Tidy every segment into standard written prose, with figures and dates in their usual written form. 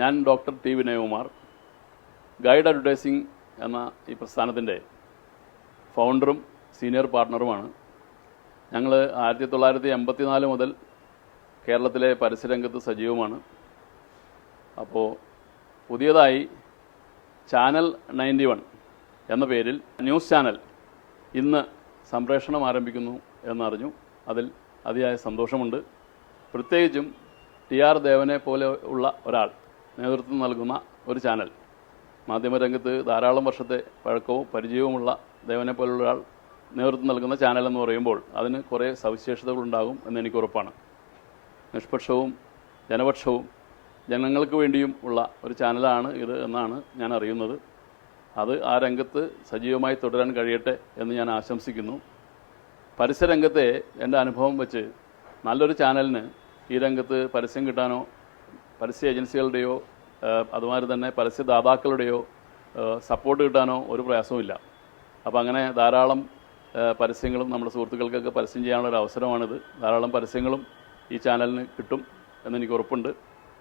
ഞാൻ doctor T Vinayakumar, guide advertising എന്ന ഈ പ്രസ്ഥാനത്തിൻ്റെ ഫൗണ്ടറും സീനിയർ പാർട്ണറുമാണ്. ഞങ്ങൾ 1984 മുതൽ കേരളത്തിലെ പരസ്യരംഗത്ത് സജീവമാണ്. അപ്പോൾ പുതിയതായി ചാനൽ 91 എന്ന പേരിൽ ന്യൂസ് ചാനൽ ഇന്ന് സംപ്രേഷണം ആരംഭിക്കുന്നു എന്നറിഞ്ഞു. അതിൽ അതിയായ സന്തോഷമുണ്ട്. പ്രത്യേകിച്ചും TR ദേവനെ പോലെ ഉള്ള ഒരാൾ നേതൃത്വം നൽകുന്ന ഒരു ചാനൽ, മാധ്യമരംഗത്ത് ധാരാളം വർഷത്തെ പഴക്കവും പരിചയവുമുള്ള ദേവനെ പോലുള്ള ഒരാൾ നേതൃത്വം നൽകുന്ന ചാനൽ എന്ന് പറയുമ്പോൾ അതിന് കുറേ സവിശേഷതകളുണ്ടാകും എന്നെനിക്ക് ഉറപ്പാണ്. നിഷ്പക്ഷവും ജനപക്ഷവും ജനങ്ങൾക്ക് വേണ്ടിയും ഉള്ള ഒരു ചാനലാണ് ഇത് എന്നാണ് ഞാൻ അറിയുന്നത്. അത് ആ രംഗത്ത് സജീവമായി തുടരാൻ കഴിയട്ടെ എന്ന് ഞാൻ ആശംസിക്കുന്നു. പരസ്യരംഗത്തെ എൻ്റെ അനുഭവം വെച്ച് നല്ലൊരു ചാനലിന് ഈ രംഗത്ത് പരസ്യം കിട്ടാനോ പരസ്യ ഏജൻസികളുടെയോ അതുമാതിരി തന്നെ പരസ്യദാതാക്കളുടെയോ സപ്പോർട്ട് കിട്ടാനോ ഒരു പ്രയാസവുമില്ല. അപ്പോൾ അങ്ങനെ ധാരാളം പരസ്യങ്ങളും നമ്മുടെ സുഹൃത്തുക്കൾക്കൊക്കെ പരസ്യം ചെയ്യാനുള്ള ഒരു അവസരമാണിത്. ധാരാളം പരസ്യങ്ങളും ഈ ചാനലിന് കിട്ടും എന്നെനിക്ക് ഉറപ്പുണ്ട്.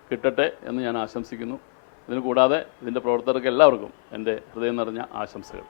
കിട്ടട്ടെ എന്ന് ഞാൻ ആശംസിക്കുന്നു. ഇതിന് കൂടാതെ ഇതിൻ്റെ പ്രവർത്തകർക്ക് എല്ലാവർക്കും എൻ്റെ ഹൃദയം നിറഞ്ഞ ആശംസകൾ.